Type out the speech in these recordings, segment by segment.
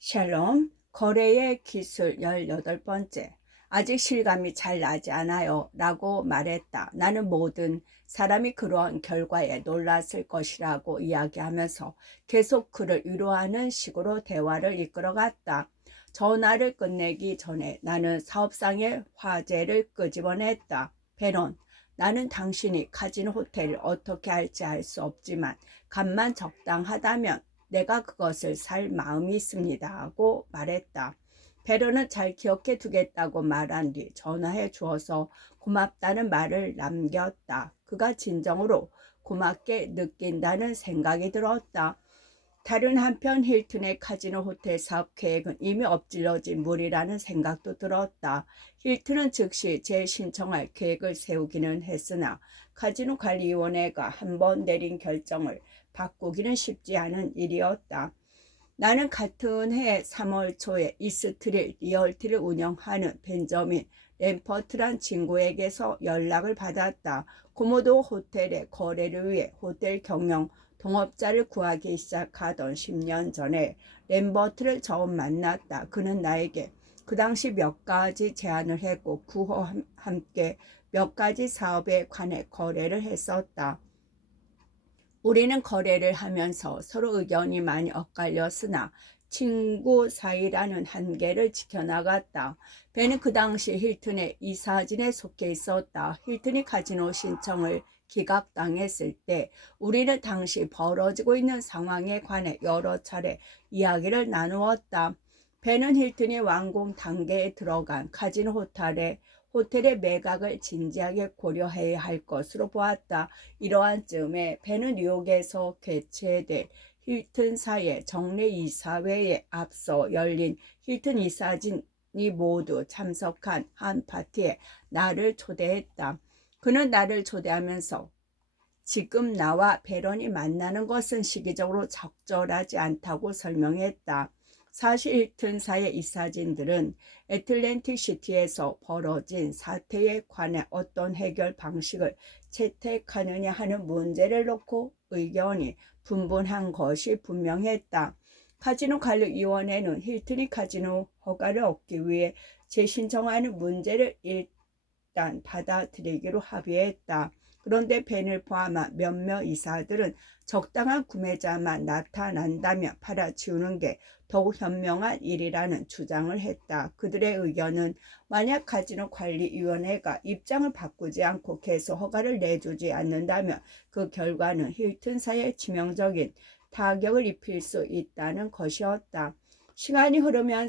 샬롬, 거래의 기술 18번째. 아직 실감이 잘 나지 않아요 라고 말했다. 나는 모든 사람이 그러한 결과에 놀랐을 것이라고 이야기하면서 계속 그를 위로하는 식으로 대화를 이끌어갔다. 전화를 끝내기 전에 나는 사업상의 화제를 끄집어냈다. 베론, 나는 당신이 카지노 호텔을 어떻게 할지 알 수 없지만 값만 적당하다면 내가 그것을 살 마음이 있습니다 하고 말했다. 베런은 잘 기억해 두겠다고 말한 뒤 전화해 주어서 고맙다는 말을 남겼다. 그가 진정으로 고맙게 느낀다는 생각이 들었다. 다른 한편 힐튼의 카지노 호텔 사업 계획은 이미 엎질러진 물이라는 생각도 들었다. 힐튼은 즉시 재신청할 계획을 세우기는 했으나 카지노 관리위원회가 한 번 내린 결정을 바꾸기는 쉽지 않은 일이었다. 나는 같은 해 3월 초에 이스트릴 리얼티를 운영하는 벤저민 램퍼트란 친구에게서 연락을 받았다. 고모도 호텔의 거래를 위해 호텔 경영 동업자를 구하기 시작하던 10년 전에 램버트를 처음 만났다. 그는 나에게 그 당시 몇 가지 제안을 했고 그와 함께 몇 가지 사업에 관해 거래를 했었다. 우리는 거래를 하면서 서로 의견이 많이 엇갈렸으나 친구 사이라는 한계를 지켜나갔다. 벤은 그 당시 힐튼의 이사진에 속해 있었다. 힐튼이 카지노 신청을 기각당했을 때 우리는 당시 벌어지고 있는 상황에 관해 여러 차례 이야기를 나누었다. 벤은 힐튼이 완공 단계에 들어간 카지노 호텔의 매각을 진지하게 고려해야 할 것으로 보았다. 이러한 즈음에 벤은 뉴욕에서 개최될 힐튼사의 정례 이사회에 앞서 열린 힐튼 이사진이 모두 참석한 한 파티에 나를 초대했다. 그는 나를 초대하면서 지금 나와 베런이 만나는 것은 시기적으로 적절하지 않다고 설명했다. 사실 힐튼사의 이사진들은 애틀랜틱 시티에서 벌어진 사태에 관해 어떤 해결 방식을 채택하느냐 하는 문제를 놓고 의견이 분분한 것이 분명했다. 카지노 관리위원회는 힐튼이 카지노 허가를 얻기 위해 재신청하는 문제를 일단 받아들이기로 합의했다. 그런데 벤을 포함한 몇몇 이사들은 적당한 구매자만 나타난다면 팔아치우는 게 더욱 현명한 일이라는 주장을 했다. 그들의 의견은 만약 카지노 관리위원회가 입장을 바꾸지 않고 계속 허가를 내주지 않는다면 그 결과는 힐튼사에 치명적인 타격을 입힐 수 있다는 것이었다. 시간이 흐르면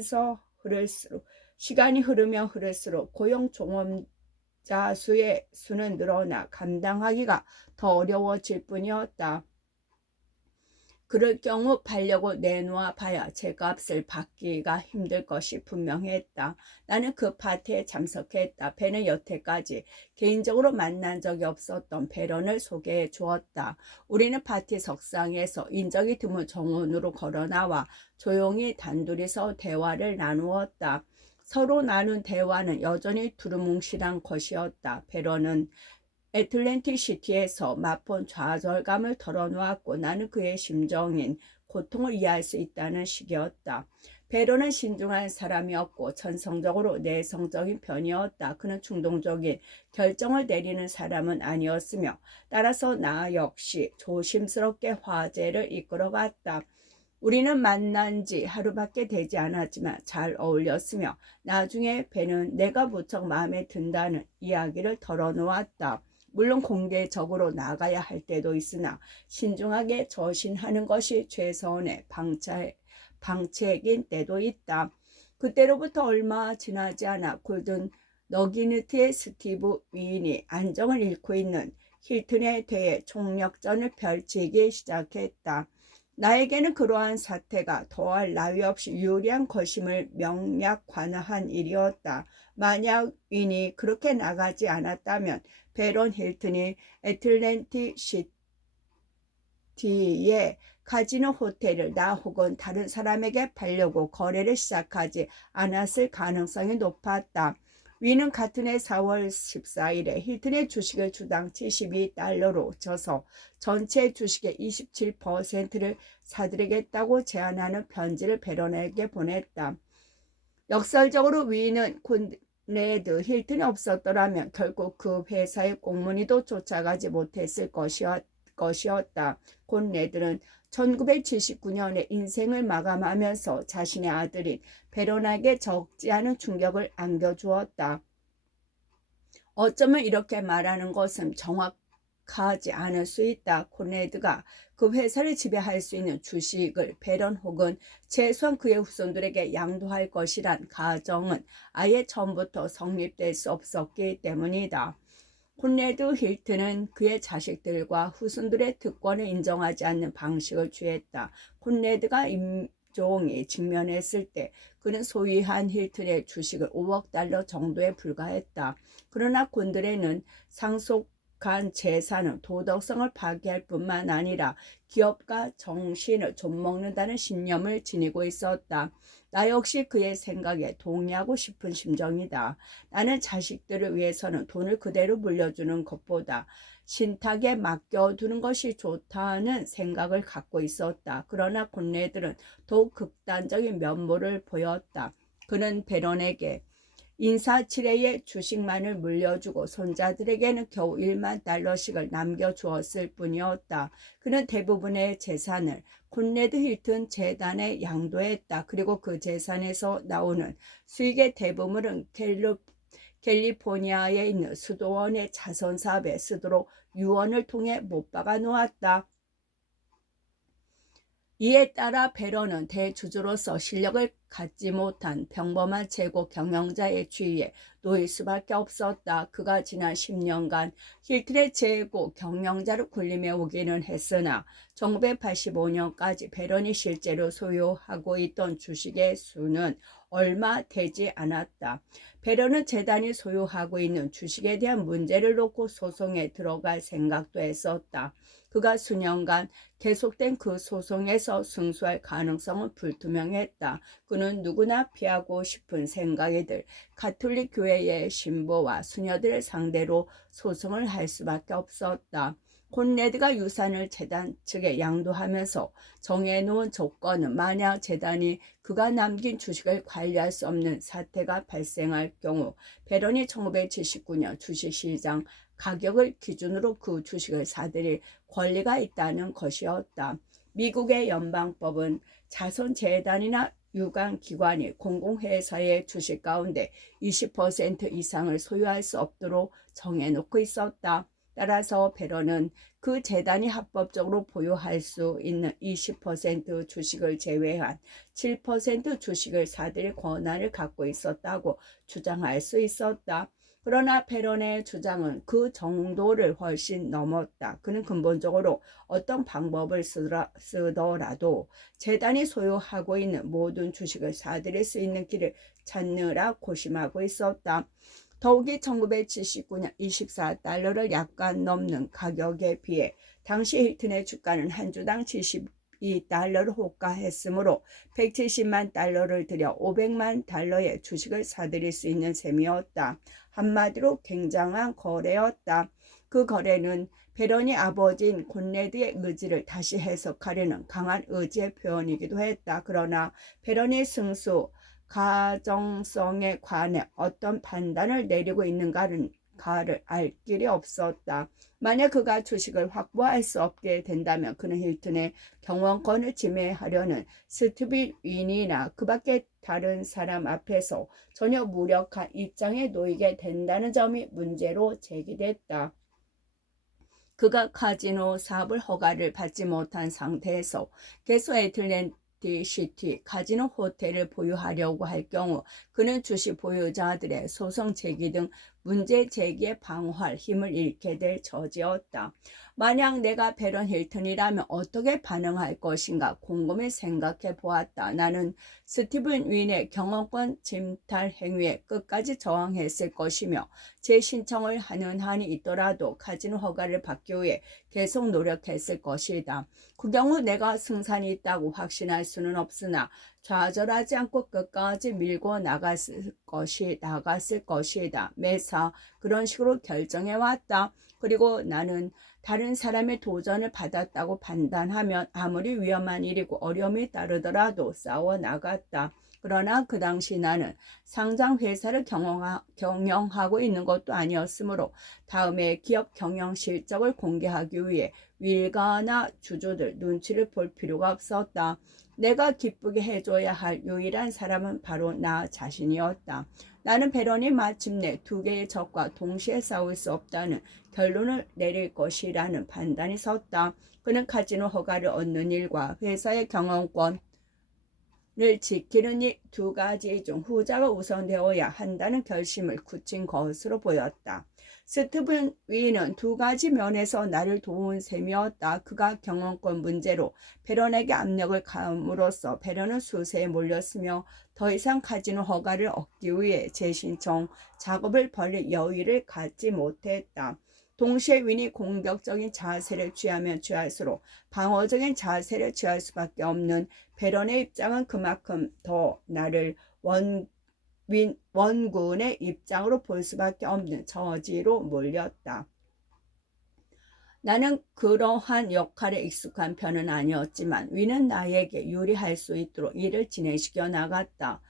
흐를수록 고용 종업자 수의 수는 늘어나 감당하기가 더 어려워질 뿐이었다. 그럴 경우 팔려고 내놓아 봐야 제값을 받기가 힘들 것이 분명했다. 나는 그 파티에 참석했다. 벤은 여태까지 개인적으로 만난 적이 없었던 베런을 소개해 주었다. 우리는 파티 석상에서 인적이 드문 정원으로 걸어나와 조용히 단둘이서 대화를 나누었다. 서로 나눈 대화는 여전히 두루뭉실한 것이었다. 베런은 애틀랜틱 시티에서 맛본 좌절감을 털어놓았고 나는 그의 심정인 고통을 이해할 수 있다는 식이었다. 베로는 신중한 사람이었고 천성적으로 내성적인 편이었다. 그는 충동적인 결정을 내리는 사람은 아니었으며 따라서 나 역시 조심스럽게 화제를 이끌어갔다. 우리는 만난 지 하루밖에 되지 않았지만 잘 어울렸으며 나중에 벤은 내가 무척 마음에 든다는 이야기를 털어놓았다. 물론 공개적으로 나가야 할 때도 있으나 신중하게 저신하는 것이 최선의 방책인 때도 있다. 그때로부터 얼마 지나지 않아 골든 너기니트의 스티브 위인이 안정을 잃고 있는 힐튼에 대해 총력전을 펼치기 시작했다. 나에게는 그러한 사태가 더할 나위 없이 유리한 것임을 명약관화한 일이었다. 만약 윈이 그렇게 나가지 않았다면 베런 힐튼이 애틀랜틱 시티의 카지노 호텔을 나 혹은 다른 사람에게 팔려고 거래를 시작하지 않았을 가능성이 높았다. 위는 같은 해 4월 14일에 힐튼의 주식을 주당 $72로 져서 전체 주식의 27%를 사들이겠다고 제안하는 편지를 베런에게 보냈다. 역설적으로 위는 콘레드 힐튼이 없었더라면 결국 그 회사의 꽁무니도 쫓아가지 못했을 것이었다. 콘레드는 1979년에 인생을 마감하면서 자신의 아들인 베로나에게 적지 않은 충격을 안겨주었다. 어쩌면 이렇게 말하는 것은 정확하지 않을 수 있다. 콘레드가 그 회사를 지배할 수 있는 주식을 베런 혹은 최소한 그의 후손들에게 양도할 것이란 가정은 아예 처음부터 성립될 수 없었기 때문이다. 콘레드 힐튼은 그의 자식들과 후손들의 특권을 인정하지 않는 방식을 취했다. 콘레드가 임종이 직면했을 때 그는 소유한 힐튼의 주식을 $5억 정도에 불과했다. 그러나 콘드레는 상속한 재산은 도덕성을 파괴할 뿐만 아니라 기업가 정신을 좀먹는다는 신념을 지니고 있었다. 나 역시 그의 생각에 동의하고 싶은 심정이다. 나는 자식들을 위해서는 돈을 그대로 물려주는 것보다 신탁에 맡겨두는 것이 좋다는 생각을 갖고 있었다. 그러나 콘레드는 더욱 극단적인 면모를 보였다. 그는 베런에게 인사치레의 주식만을 물려주고 손자들에게는 겨우 $10,000씩을 남겨주었을 뿐이었다. 그는 대부분의 재산을 콘레드 힐튼 재단에 양도했다. 그리고 그 재산에서 나오는 수익의 대부분은 캘리포니아에 있는 수도원의 자선사업에 쓰도록 유언을 통해 못 박아 놓았다. 이에 따라 베런은 대주주로서 실력을 갖지 못한 평범한 재고 경영자의 지위에 놓일 수밖에 없었다. 그가 지난 10년간 힐튼의 재고 경영자로 군림해 오기는 했으나 1985년까지 베런이 실제로 소유하고 있던 주식의 수는 얼마 되지 않았다. 베런은 재단이 소유하고 있는 주식에 대한 문제를 놓고 소송에 들어갈 생각도 했었다. 그가 수년간 계속된 그 소송에서 승소할 가능성은 불투명했다. 그는 누구나 피하고 싶은 생각이 들 가톨릭 교회의 신부와 수녀들을 상대로 소송을 할 수밖에 없었다. 콘레드가 유산을 재단 측에 양도하면서 정해놓은 조건은 만약 재단이 그가 남긴 주식을 관리할 수 없는 사태가 발생할 경우 베런이 1979년 주식시장 가격을 기준으로 그 주식을 사들일 권리가 있다는 것이었다. 미국의 연방법은 자선재단이나 유관기관이 공공회사의 주식 가운데 20% 이상을 소유할 수 없도록 정해놓고 있었다. 따라서 베런은 그 재단이 합법적으로 보유할 수 있는 20% 주식을 제외한 7% 주식을 사들일 권한을 갖고 있었다고 주장할 수 있었다. 그러나 베런의 주장은 그 정도를 훨씬 넘었다. 그는 근본적으로 어떤 방법을 쓰더라도 재단이 소유하고 있는 모든 주식을 사들일 수 있는 길을 찾느라 고심하고 있었다. 더욱이 1979년 $24를 약간 넘는 가격에 비해 당시 힐튼의 주가는 한 주당 $72를 호가했으므로 $170만 들여 $500만 주식을 사들일 수 있는 셈이었다. 한마디로 굉장한 거래였다. 그 거래는 베런이 아버지인 콘레드의 의지를 다시 해석하려는 강한 의지의 표현이기도 했다. 그러나 베런이 승수 가정성에 관해 어떤 판단을 내리고 있는가를 알 길이 없었다. 만약 그가 주식을 확보할 수 없게 된다면 그는 힐튼의 경영권을 지배하려는 스티븐 윈이나 그 밖에 다른 사람 앞에서 전혀 무력한 입장에 놓이게 된다는 점이 문제로 제기됐다. 그가 카지노 사업을 허가를 받지 못한 상태에서 계속 애틀랜티시티 카지노 호텔을 보유하려고 할 경우 그는 주식 보유자들의 소송 제기 등 문제 제기에 방어할 힘을 잃게 될 처지였다. 만약 내가 베런 힐튼이라면 어떻게 반응할 것인가 곰곰이 생각해 보았다. 나는 스티븐 윈의 경영권 침탈 행위에 끝까지 저항했을 것이며 제 신청을 하는 한이 있더라도 카지노 허가를 받기 위해 계속 노력했을 것이다. 그 경우 내가 승산이 있다고 확신할 수는 없으나 좌절하지 않고 끝까지 밀고 나갔을 것이다. 매사 그런 식으로 결정해 왔다. 그리고 나는 다른 사람의 도전을 받았다고 판단하면 아무리 위험한 일이고 어려움이 따르더라도 싸워 나갔다. 그러나 그 당시 나는 상장 회사를 경영하고 있는 것도 아니었으므로 다음에 기업 경영 실적을 공개하기 위해 윌가나 주주들 눈치를 볼 필요가 없었다. 내가 기쁘게 해줘야 할 유일한 사람은 바로 나 자신이었다. 나는 베런이 마침내 두 개의 적과 동시에 싸울 수 없다는 결론을 내릴 것이라는 판단이 섰다. 그는 카지노 허가를 얻는 일과 회사의 경영권을 지키는 이 두 가지 중 후자가 우선되어야 한다는 결심을 굳힌 것으로 보였다. 스티븐 위는 두 가지 면에서 나를 도운 셈이었다. 그가 경영권 문제로 베런에게 압력을 가함으로써 베런은 수세에 몰렸으며 더 이상 카지노 허가를 얻기 위해 재신청 작업을 벌릴 여유를 갖지 못했다. 동시에 윈이 공격적인 자세를 취하면 취할수록 방어적인 자세를 취할 수밖에 없는 베런의 입장은 그만큼 더 나를 원군의 입장으로 볼 수밖에 없는 처지로 몰렸다. 나는 그러한 역할에 익숙한 편은 아니었지만 윈은 나에게 유리할 수 있도록 일을 진행시켜 나갔다.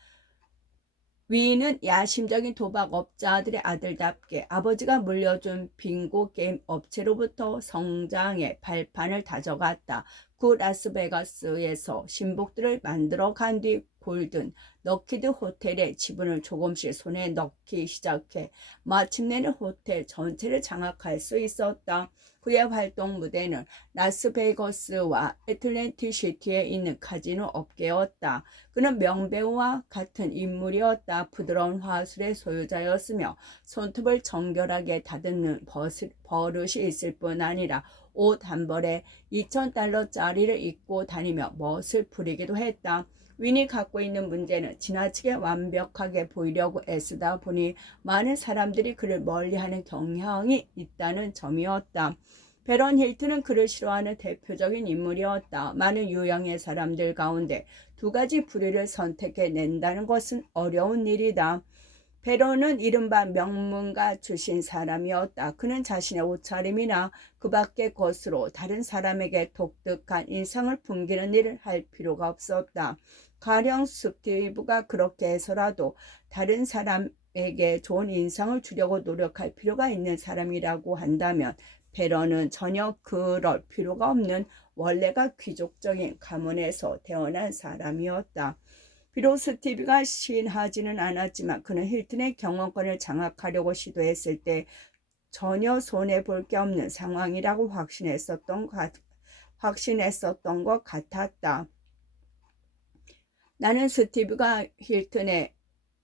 위는 야심적인 도박업자들의 아들답게 아버지가 물려준 빙고 게임 업체로부터 성장의 발판을 다져갔다. 구 라스베가스에서 신복들을 만들어 간 뒤 골든 럭키드 호텔의 지분을 조금씩 손에 넣기 시작해 마침내는 호텔 전체를 장악할 수 있었다. 그의 활동 무대는 라스베이거스와 애틀랜틱 시티에 있는 카지노 업계였다. 그는 명배우와 같은 인물이었다. 부드러운 화술의 소유자였으며 손톱을 정결하게 다듬는 버릇이 있을 뿐 아니라 옷 한 벌에 $2,000짜리를 입고 다니며 멋을 부리기도 했다. 윈이 갖고 있는 문제는 지나치게 완벽하게 보이려고 애쓰다 보니 많은 사람들이 그를 멀리하는 경향이 있다는 점이었다. 베런 힐튼은 그를 싫어하는 대표적인 인물이었다. 많은 유형의 사람들 가운데 두 가지 부류를 선택해 낸다는 것은 어려운 일이다. 베런은 이른바 명문가 출신 사람이었다. 그는 자신의 옷차림이나 그 밖의 것으로 다른 사람에게 독특한 인상을 풍기는 일을 할 필요가 없었다. 가령 스티브가 그렇게 해서라도 다른 사람에게 좋은 인상을 주려고 노력할 필요가 있는 사람이라고 한다면 베런은 전혀 그럴 필요가 없는 원래가 귀족적인 가문에서 태어난 사람이었다. 비록 스티브가 시인하지는 않았지만 그는 힐튼의 경영권을 장악하려고 시도했을 때 전혀 손해볼 게 없는 상황이라고 확신했었던 것 같았다. 나는 스티브가 힐튼의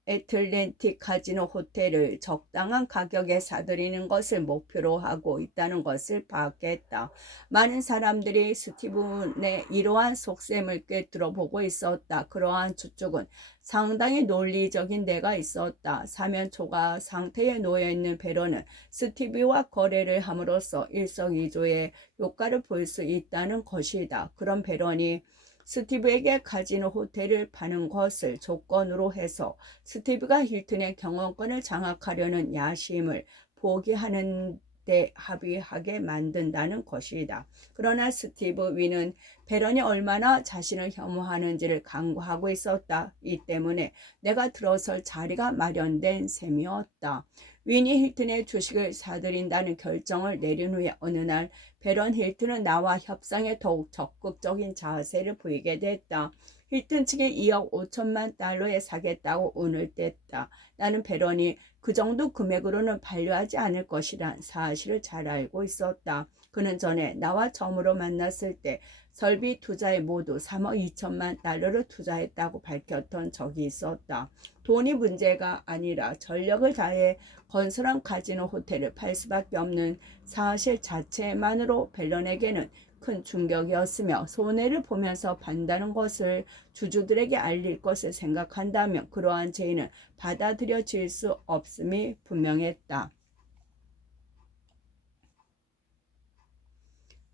애틀랜틱 카지노 호텔을 적당한 가격에 사들이는 것을 목표로 하고 있다는 것을 파악했다. 많은 사람들이 스티븐의 이러한 속셈을 꿰뚫어보고 있었다. 그러한 추측은 상당히 논리적인 데가 있었다. 사면초가 상태에 놓여있는 베런은 스티브와 거래를 함으로써 일석이조의 효과를 볼 수 있다는 것이다. 그런 베런이 스티브에게 카지노 호텔을 파는 것을 조건으로 해서 스티브가 힐튼의 경영권을 장악하려는 야심을 포기하는 데 합의하게 만든다는 것이다. 그러나 스티브 위는 베런이 얼마나 자신을 혐오하는지를 간과하고 있었다. 이 때문에 내가 들어설 자리가 마련된 셈이었다. 윈이 힐튼의 주식을 사들인다는 결정을 내린 후에 어느 날 베런 힐튼은 나와 협상에 더욱 적극적인 자세를 보이게 됐다. 힐튼 측이 2억 5천만 달러에 사겠다고 운을 뗐다. 나는 베런이 그 정도 금액으로는 반려하지 않을 것이란 사실을 잘 알고 있었다. 그는 전에 나와 처음으로 만났을 때 설비 투자에 모두 3억 2천만 달러를 투자했다고 밝혔던 적이 있었다. 돈이 문제가 아니라 전력을 다해 건설한 카지노 호텔을 팔 수밖에 없는 사실 자체만으로 벨런에게는 큰 충격이었으며 손해를 보면서 판다는 것을 주주들에게 알릴 것을 생각한다면 그러한 제의는 받아들여질 수 없음이 분명했다.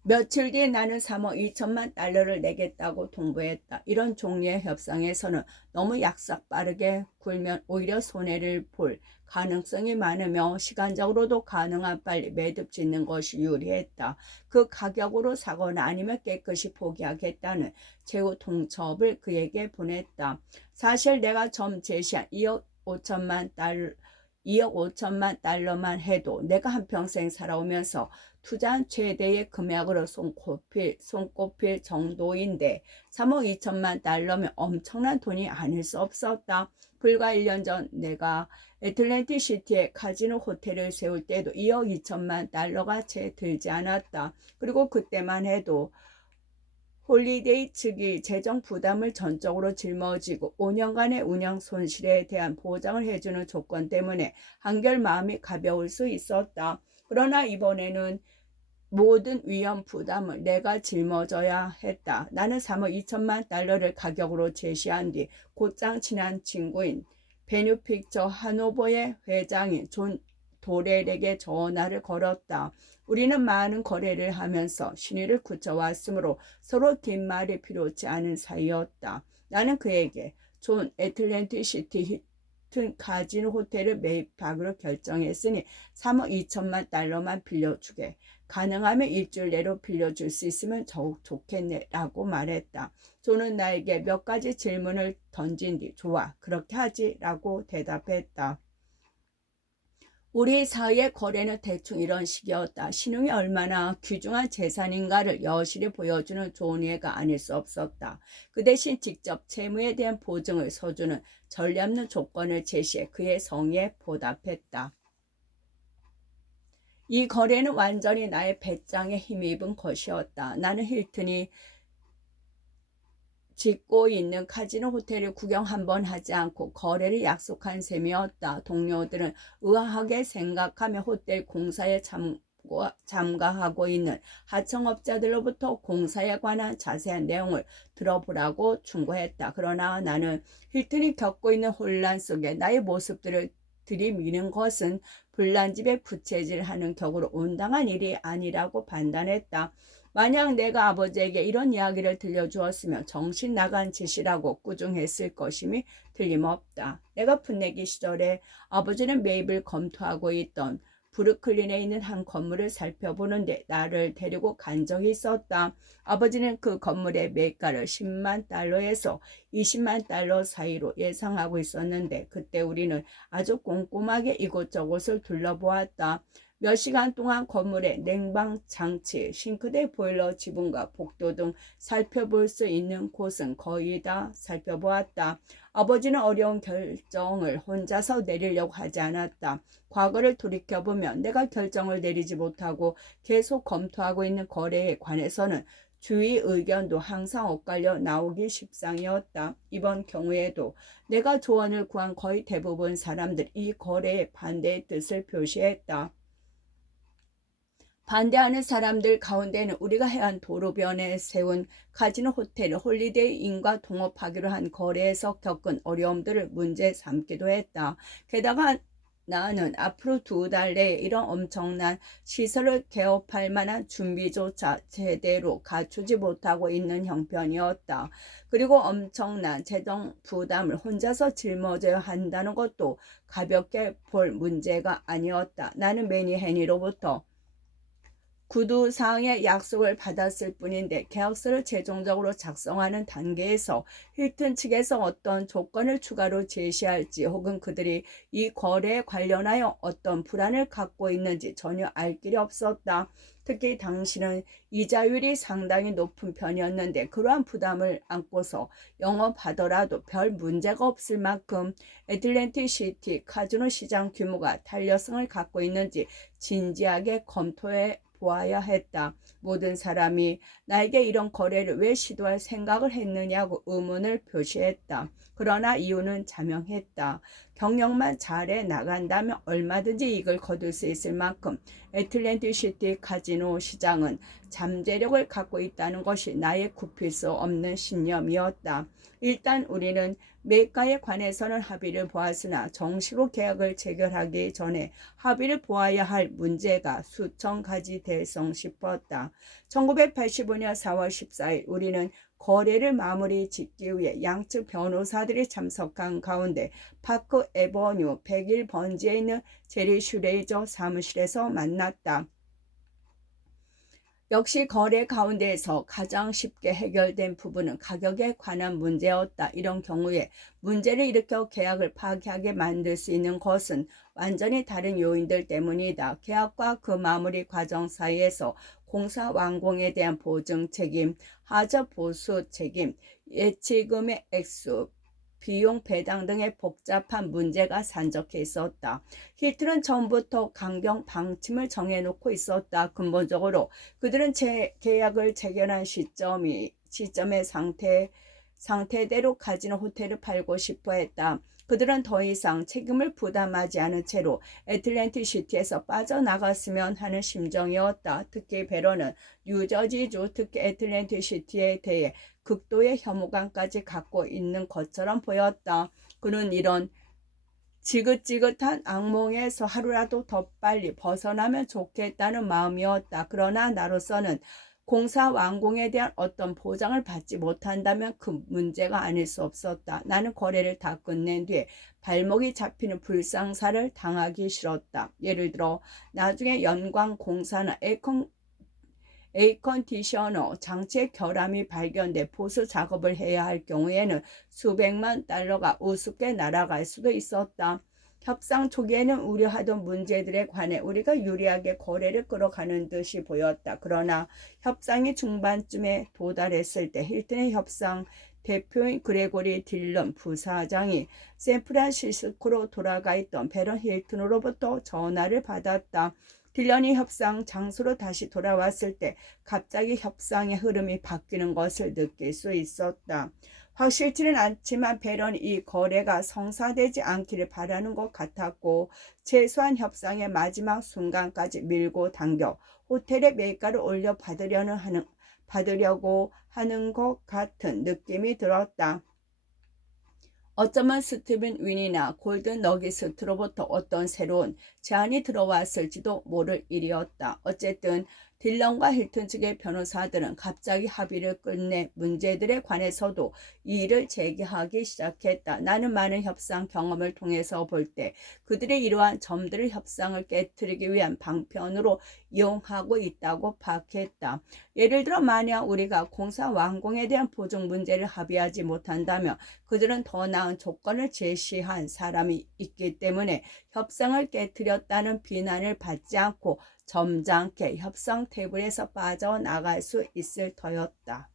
며칠 뒤에 나는 3억 2천만 달러를 내겠다고 통보했다. 이런 종류의 협상에서는 너무 약삭 빠르게 굴면 오히려 손해를 볼 가능성이 많으며 시간적으로도 가능한 빨리 매듭 짓는 것이 유리했다. 그 가격으로 사거나 아니면 깨끗이 포기하겠다는 최후 통첩을 그에게 보냈다. 사실 내가 처음 제시한 2억 5천만 달러만 해도 내가 한평생 살아오면서 투자한 최대의 금액으로 손꼽힐 정도인데 3억 2천만 달러면 엄청난 돈이 아닐 수 없었다. 불과 1년 전 내가 애틀랜틱 시티에 카지노 호텔을 세울 때도 2억 2천만 달러가 채 들지 않았다. 그리고 그때만 해도 홀리데이 측이 재정 부담을 전적으로 짊어지고 5년간의 운영 손실에 대한 보장을 해주는 조건 때문에 한결 마음이 가벼울 수 있었다. 그러나 이번에는 모든 위험 부담을 내가 짊어져야 했다. 나는 3억 2천만 달러를 가격으로 제시한 뒤 곧장 친한 친구인 베뉴픽처 하노버의 회장인 존 도렐에게 전화를 걸었다. 우리는 많은 거래를 하면서 신의를 굳혀왔으므로 서로 뒷말이 필요치 않은 사이였다. 나는 그에게 존 애틀랜틱 시티 힐튼 카지노 호텔을 매입하기로 결정했으니 3억 2천만 달러만 빌려주게. 가능하면 일주일 내로 빌려줄 수 있으면 더욱 좋겠네 라고 말했다. 존은 나에게 몇 가지 질문을 던진 뒤 좋아 그렇게 하지 라고 대답했다. 우리 사이의 거래는 대충 이런 식이었다. 신용이 얼마나 귀중한 재산인가를 여실히 보여주는 좋은 예가 아닐 수 없었다. 그 대신 직접 채무에 대한 보증을 서주는 전례없는 조건을 제시해 그의 성의에 보답했다. 이 거래는 완전히 나의 배짱에 힘입은 것이었다. 나는 힐튼이 짓고 있는 카지노 호텔을 구경 한번 하지 않고 거래를 약속한 셈이었다. 동료들은 의아하게 생각하며 호텔 공사에 참가하고 있는 하청업자들로부터 공사에 관한 자세한 내용을 들어보라고 충고했다. 그러나 나는 힐튼이 겪고 있는 혼란 속에 나의 모습들을 들이미는 것은 불난집에 부채질하는 격으로 온당한 일이 아니라고 판단했다. 만약 내가 아버지에게 이런 이야기를 들려주었으면 정신 나간 짓이라고 꾸중했을 것임이 틀림없다. 내가 풋내기 시절에 아버지는 매입을 검토하고 있던 브루클린에 있는 한 건물을 살펴보는데 나를 데리고 간 적이 있었다. 아버지는 그 건물의 매가를 10만 달러에서 20만 달러 사이로 예상하고 있었는데 그때 우리는 아주 꼼꼼하게 이곳저곳을 둘러보았다. 몇 시간 동안 건물의 냉방 장치, 싱크대 보일러 지붕과 복도 등 살펴볼 수 있는 곳은 거의 다 살펴보았다. 아버지는 어려운 결정을 혼자서 내리려고 하지 않았다. 과거를 돌이켜보면 내가 결정을 내리지 못하고 계속 검토하고 있는 거래에 관해서는 주위 의견도 항상 엇갈려 나오기 십상이었다. 이번 경우에도 내가 조언을 구한 거의 대부분 사람들이 이 거래에 반대의 뜻을 표시했다. 반대하는 사람들 가운데는 우리가 해안 도로변에 세운 카지노 호텔 홀리데이 인과 동업하기로 한 거래에서 겪은 어려움들을 문제 삼기도 했다. 게다가 나는 앞으로 2달 내에 이런 엄청난 시설을 개업할 만한 준비조차 제대로 갖추지 못하고 있는 형편이었다. 그리고 엄청난 재정 부담을 혼자서 짊어져야 한다는 것도 가볍게 볼 문제가 아니었다. 나는 매니 해니로부터 구두 사항의 약속을 받았을 뿐인데 계약서를 최종적으로 작성하는 단계에서 힐튼 측에서 어떤 조건을 추가로 제시할지 혹은 그들이 이 거래에 관련하여 어떤 불안을 갖고 있는지 전혀 알 길이 없었다. 특히 당신은 이자율이 상당히 높은 편이었는데 그러한 부담을 안고서 영업하더라도 별 문제가 없을 만큼 애틀랜틱 시티 카지노 시장 규모가 탄력성을 갖고 있는지 진지하게 검토해 보아야 했다. 모든 사람이 나에게 이런 거래를 왜 시도할 생각을 했느냐고 의문을 표시했다. 그러나 이유는 자명했다. 경영만 잘해 나간다면 얼마든지 이익을 거둘 수 있을 만큼 애틀랜틱 시티 카지노 시장은 잠재력을 갖고 있다는 것이 나의 굽힐 수 없는 신념이었다. 일단 우리는 매가에 관해서는 합의를 보았으나 정식으로 계약을 체결하기 전에 합의를 보아야 할 문제가 수천 가지 될성 싶었다. 1985년 4월 14일 우리는 거래를 마무리 짓기 위해 양측 변호사들이 참석한 가운데 파크 에버뉴 101번지에 있는 제리 슈레이저 사무실에서 만났다. 역시 거래 가운데에서 가장 쉽게 해결된 부분은 가격에 관한 문제였다. 이런 경우에 문제를 일으켜 계약을 파기하게 만들 수 있는 것은 완전히 다른 요인들 때문이다. 계약과 그 마무리 과정 사이에서 공사 완공에 대한 보증 책임, 하자 보수 책임, 예치금의 액수, 비용 배당 등의 복잡한 문제가 산적해 있었다. 힐튼은 처음부터 강경 방침을 정해놓고 있었다. 근본적으로 그들은 계약을 체결한 시점의 상태대로 카지노 호텔을 팔고 싶어 했다. 그들은 더 이상 책임을 부담하지 않은 채로 애틀랜틱 시티에서 빠져나갔으면 하는 심정이었다. 특히 베러는 뉴저지주, 특히 애틀랜틱 시티에 대해 극도의 혐오감까지 갖고 있는 것처럼 보였다. 그는 이런 지긋지긋한 악몽에서 하루라도 더 빨리 벗어나면 좋겠다는 마음이었다. 그러나 나로서는 공사 완공에 대한 어떤 보장을 받지 못한다면 그 문제가 아닐 수 없었다. 나는 거래를 다 끝낸 뒤에 발목이 잡히는 불상사를 당하기 싫었다. 예를 들어 나중에 연관 공사나 에어컨디셔너 장치의 결함이 발견돼 보수 작업을 해야 할 경우에는 수백만 달러가 우습게 날아갈 수도 있었다. 협상 초기에는 우려하던 문제들에 관해 우리가 유리하게 거래를 끌어가는 듯이 보였다. 그러나 협상이 중반쯤에 도달했을 때 힐튼의 협상 대표인 그레고리 딜런 부사장이 샌프란시스코로 돌아가 있던 베런 힐튼으로부터 전화를 받았다. 딜런이 협상 장소로 다시 돌아왔을 때 갑자기 협상의 흐름이 바뀌는 것을 느낄 수 있었다. 확실치는 않지만 베런이 이 거래가 성사되지 않기를 바라는 것 같았고 최소한 협상의 마지막 순간까지 밀고 당겨 호텔의 매가를 올려 받으려고 하는 것 같은 느낌이 들었다. 어쩌면 스티븐 윈이나 골든 너기스트로부터 어떤 새로운 제안이 들어왔을지도 모를 일이었다. 어쨌든 딜런과 힐튼 측의 변호사들은 갑자기 합의를 끝내 문제들에 관해서도 이의를 제기하기 시작했다. 나는 많은 협상 경험을 통해서 볼 때 그들의 이러한 점들을 협상을 깨트리기 위한 방편으로 이용하고 있다고 파악했다. 예를 들어 만약 우리가 공사 완공에 대한 보증 문제를 합의하지 못한다면 그들은 더 나은 조건을 제시한 사람이 있기 때문에 협상을 깨트렸다는 비난을 받지 않고 점잖게 협상 테이블에서 빠져나갈 수 있을 터였다.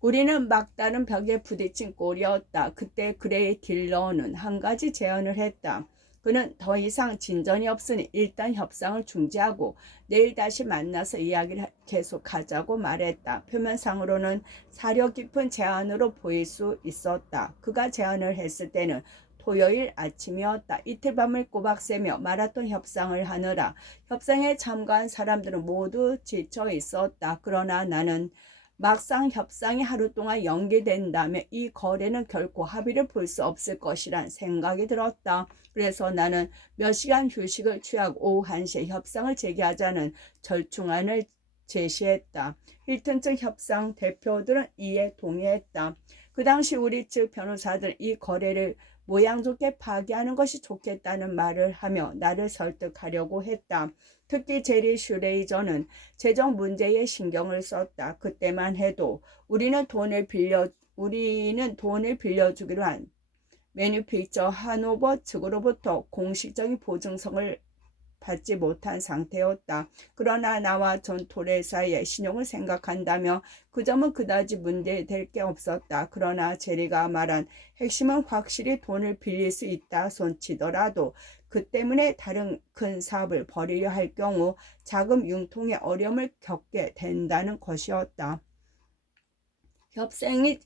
우리는 막다른 벽에 부딪힌 꼴이었다. 그때 그레이 딜러는 한 가지 제안을 했다. 그는 더 이상 진전이 없으니 일단 협상을 중지하고 내일 다시 만나서 이야기를 계속하자고 말했다. 표면상으로는 사려 깊은 제안으로 보일 수 있었다. 그가 제안을 했을 때는 토요일 아침이었다. 이틀 밤을 꼬박 새며 마라톤 협상을 하느라 협상에 참가한 사람들은 모두 지쳐 있었다. 그러나 나는 막상 협상이 하루 동안 연기된다면 이 거래는 결코 합의를 볼 수 없을 것이란 생각이 들었다. 그래서 나는 몇 시간 휴식을 취하고 오후 1시에 협상을 재개하자는 절충안을 제시했다. 힐튼 측 협상 대표들은 이에 동의했다. 그 당시 우리 측 변호사들은 이 거래를 모양 좋게 파기하는 것이 좋겠다는 말을 하며 나를 설득하려고 했다. 특히 제리 슈레이저는 재정 문제에 신경을 썼다. 그때만 해도 우리는 돈을 빌려주기로 한 매뉴픽처 하노버 측으로부터 공식적인 보증성을 받지 못한 상태였다. 그러나 나와 존 토렐 사이의 신용을 생각한다며 그 점은 그다지 문제될 게 없었다. 그러나 제리가 말한 핵심은 확실히 돈을 빌릴 수 있다 손치더라도 그 때문에 다른 큰 사업을 벌이려 할 경우 자금 융통에 어려움을 겪게 된다는 것이었다. 협상이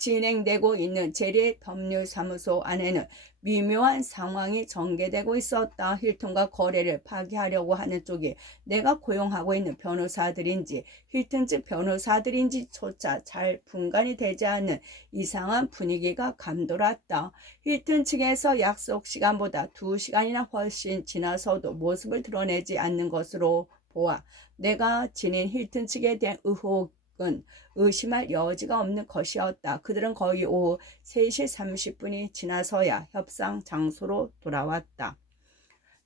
진행되고 있는 재래법률사무소 안에는 미묘한 상황이 전개되고 있었다. 힐튼과 거래를 파기하려고 하는 쪽이 내가 고용하고 있는 변호사들인지 힐튼 측 변호사들인지조차 잘 분간이 되지 않는 이상한 분위기가 감돌았다. 힐튼 측에서 약속 시간보다 2시간이나 훨씬 지나서도 모습을 드러내지 않는 것으로 보아 내가 지닌 힐튼 측에 대한 의혹은 의심할 여지가 없는 것이었다. 그들은 거의 오후 3시 30분이 지나서야 협상 장소로 돌아왔다.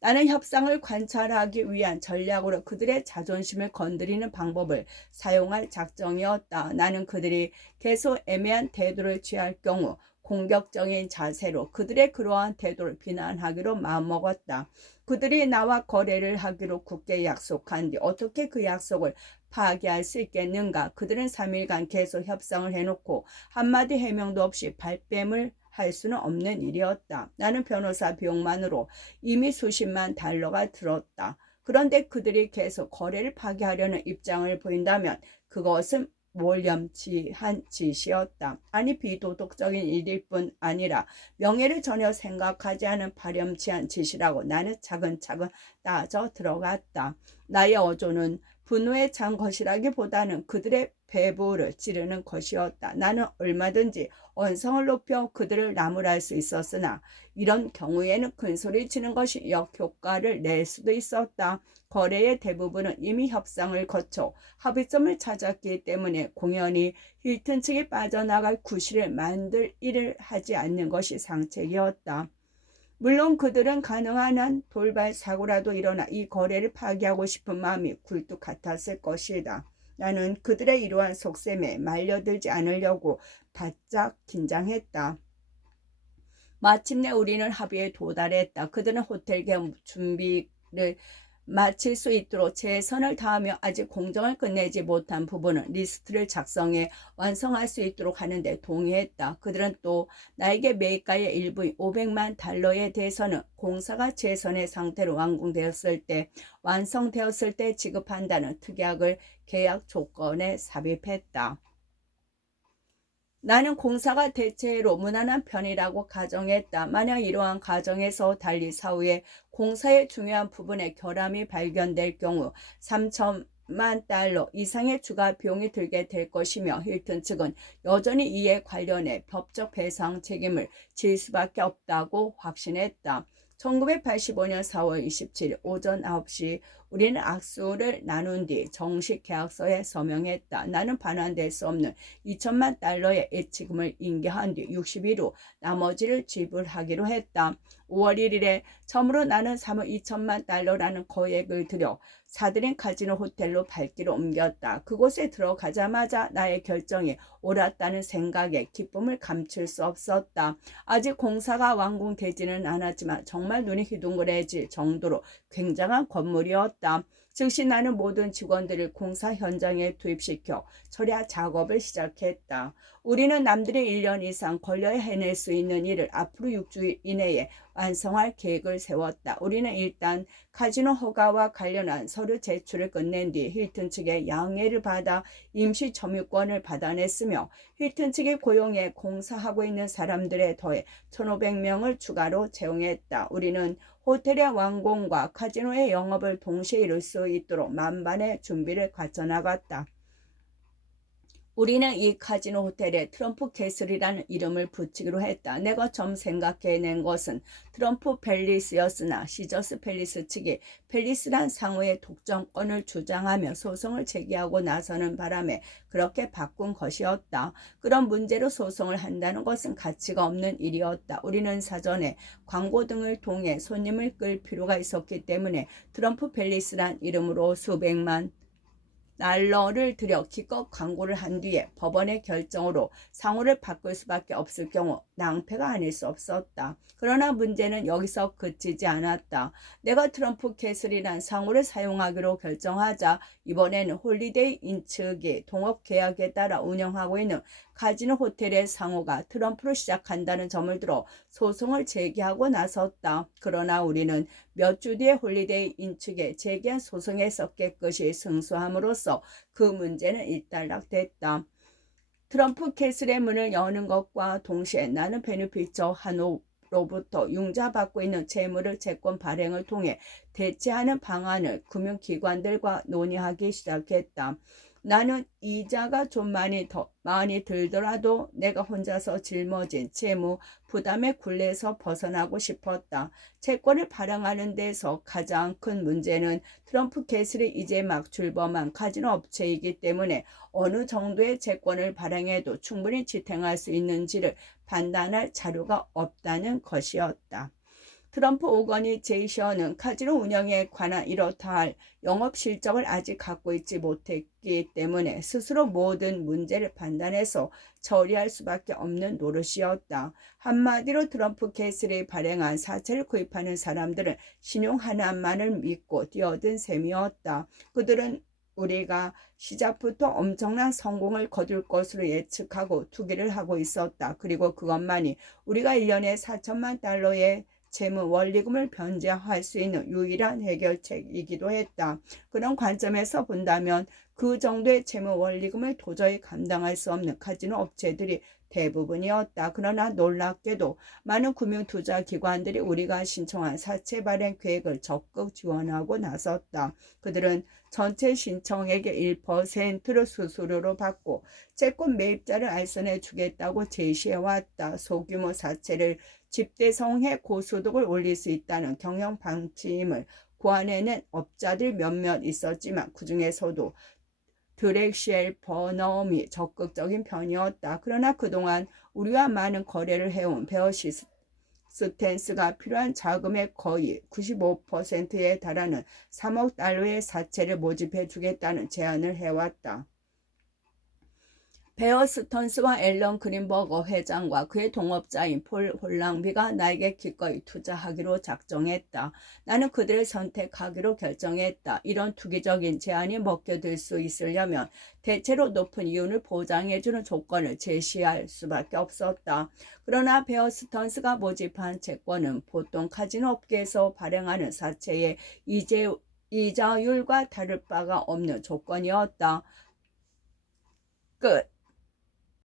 나는 협상을 관찰하기 위한 전략으로 그들의 자존심을 건드리는 방법을 사용할 작정이었다. 나는 그들이 계속 애매한 태도를 취할 경우 공격적인 자세로 그들의 그러한 태도를 비난하기로 마음먹었다. 그들이 나와 거래를 하기로 굳게 약속한 뒤 어떻게 그 약속을 파기할 수 있겠는가? 그들은 3일간 계속 협상을 해놓고 한마디 해명도 없이 발뺌을 할 수는 없는 일이었다. 나는 변호사 비용만으로 이미 수십만 달러가 들었다. 그런데 그들이 계속 거래를 파기하려는 입장을 보인다면 그것은 몰염치한 짓이었다. 아니 비도덕적인 일일 뿐 아니라 명예를 전혀 생각하지 않은 파렴치한 짓이라고 나는 차근차근 따져 들어갔다. 나의 어조는 분노에 찬 것이라기보다는 그들의 배부를 찌르는 것이었다. 나는 얼마든지 언성을 높여 그들을 나무랄 수 있었으나 이런 경우에는 큰소리 치는 것이 역효과를 낼 수도 있었다. 거래의 대부분은 이미 협상을 거쳐 합의점을 찾았기 때문에 공연히 힐튼 측이 빠져나갈 구실을 만들 일을 하지 않는 것이 상책이었다. 물론 그들은 가능한 한 돌발 사고라도 일어나 이 거래를 파기하고 싶은 마음이 굴뚝 같았을 것이다. 나는 그들의 이러한 속셈에 말려들지 않으려고 바짝 긴장했다. 마침내 우리는 합의에 도달했다. 그들은 호텔 개업 준비를 마칠 수 있도록 최선을 다하며 아직 공정을 끝내지 못한 부분은 리스트를 작성해 완성할 수 있도록 하는데 동의했다. 그들은 또 나에게 매입가의 일부인 500만 달러에 대해서는 공사가 최선의 상태로 완성되었을 때 지급한다는 특약을 계약 조건에 삽입했다. 나는 공사가 대체로 무난한 편이라고 가정했다. 만약 이러한 가정에서 달리 사후에 공사의 중요한 부분에 결함이 발견될 경우 3천만 달러 이상의 추가 비용이 들게 될 것이며 힐튼 측은 여전히 이에 관련해 법적 배상 책임을 질 수밖에 없다고 확신했다. 1985년 4월 27일 오전 9시 우리는 악수를 나눈 뒤 정식 계약서에 서명했다. 나는 반환될 수 없는 2천만 달러의 예치금을 인계한 뒤 60일 후 나머지를 지불하기로 했다. 5월 1일에 처음으로 나는 3억 2천만 달러라는 거액을 들여 사들인 카지노 호텔로 발길을 옮겼다. 그곳에 들어가자마자 나의 결정이 옳았다는 생각에 기쁨을 감출 수 없었다. 아직 공사가 완공되지는 않았지만 정말 눈이 휘둥그레질 정도로 굉장한 건물이었다. 즉시 나는 모든 직원들을 공사 현장에 투입시켜 철야 작업을 시작했다. 우리는 남들의 1년 이상 걸려야 해낼 수 있는 일을 앞으로 6주 이내에 완성할 계획을 세웠다. 우리는 일단 카지노 허가와 관련한 서류 제출을 끝낸 뒤 힐튼 측의 양해를 받아 임시 점유권을 받아냈으며 힐튼 측의 고용에 공사하고 있는 사람들에 더해 1,500명을 추가로 채용했다. 우리는 호텔의 완공과 카지노의 영업을 동시에 이룰 수 있도록 만반의 준비를 갖춰나갔다. 우리는 이 카지노 호텔에 트럼프 캐슬이라는 이름을 붙이기로 했다. 내가 처음 생각해낸 것은 트럼프 팰리스였으나 시저스 팰리스 측이 팰리스란 상호의 독점권을 주장하며 소송을 제기하고 나서는 바람에 그렇게 바꾼 것이었다. 그런 문제로 소송을 한다는 것은 가치가 없는 일이었다. 우리는 사전에 광고 등을 통해 손님을 끌 필요가 있었기 때문에 트럼프 팰리스란 이름으로 수백만 달러를 들여 기껏 광고를 한 뒤에 법원의 결정으로 상호를 바꿀 수밖에 없을 경우 낭패가 아닐 수 없었다. 그러나 문제는 여기서 그치지 않았다. 내가 트럼프 캐슬이란 상호를 사용하기로 결정하자 이번에는 홀리데이 인 측이 동업 계약에 따라 운영하고 있는 카지노 호텔의 상호가 트럼프로 시작한다는 점을 들어 소송을 제기하고 나섰다. 그러나 우리는 몇 주 뒤에 홀리데이 인 측에 제기한 소송에서 깨끗이 승소함으로써 그 문제는 일단락됐다. 트럼프 캐슬의 문을 여는 것과 동시에 나는 베네피처 한호로부터 융자받고 있는 채무를 채권 발행을 통해 대체하는 방안을 금융기관들과 논의하기 시작했다. 나는 이자가 좀 많이 들더라도 내가 혼자서 짊어진 채무 부담의 굴레에서 벗어나고 싶었다. 채권을 발행하는 데서 가장 큰 문제는 트럼프 캐슬이 이제 막 출범한 카지노 업체이기 때문에 어느 정도의 채권을 발행해도 충분히 지탱할 수 있는지를 판단할 자료가 없다는 것이었다. 트럼프 오거니제이션은 카지노 운영에 관한 이렇다 할 영업 실적을 아직 갖고 있지 못했기 때문에 스스로 모든 문제를 판단해서 처리할 수밖에 없는 노릇이었다. 한마디로 트럼프 캐슬이 발행한 사채를 구입하는 사람들은 신용 하나만을 믿고 뛰어든 셈이었다. 그들은 우리가 시작부터 엄청난 성공을 거둘 것으로 예측하고 투기를 하고 있었다. 그리고 그것만이 우리가 1년에 4천만 달러의 채무 원리금을 변제할 수 있는 유일한 해결책이기도 했다. 그런 관점에서 본다면 그 정도의 채무 원리금을 도저히 감당할 수 없는 카지노 업체들이 대부분이었다. 그러나 놀랍게도 많은 금융투자기관들이 우리가 신청한 사채 발행 계획을 적극 지원하고 나섰다. 그들은 전체 신청액의 1%를 수수료로 받고 채권 매입자를 알선해 주겠다고 제시해왔다. 소규모 사채를 집대성해 고소득을 올릴 수 있다는 경영 방침을 고안해낸 업자들 몇몇 있었지만 그 중에서도 드렉시엘 버넘이 적극적인 편이었다. 그러나 그동안 우리와 많은 거래를 해온 베어 시스템스가 필요한 자금의 거의 95%에 달하는 3억 달러의 사채를 모집해 주겠다는 제안을 해왔다. 베어 스턴스와 앨런 그린버거 회장과 그의 동업자인 폴 홀랑비가 나에게 기꺼이 투자하기로 작정했다. 나는 그들을 선택하기로 결정했다. 이런 투기적인 제안이 먹혀들 수 있으려면 대체로 높은 이윤을 보장해주는 조건을 제시할 수밖에 없었다. 그러나 베어 스턴스가 모집한 채권은 보통 카지노 업계에서 발행하는 사채의 이자율과 다를 바가 없는 조건이었다. 끝.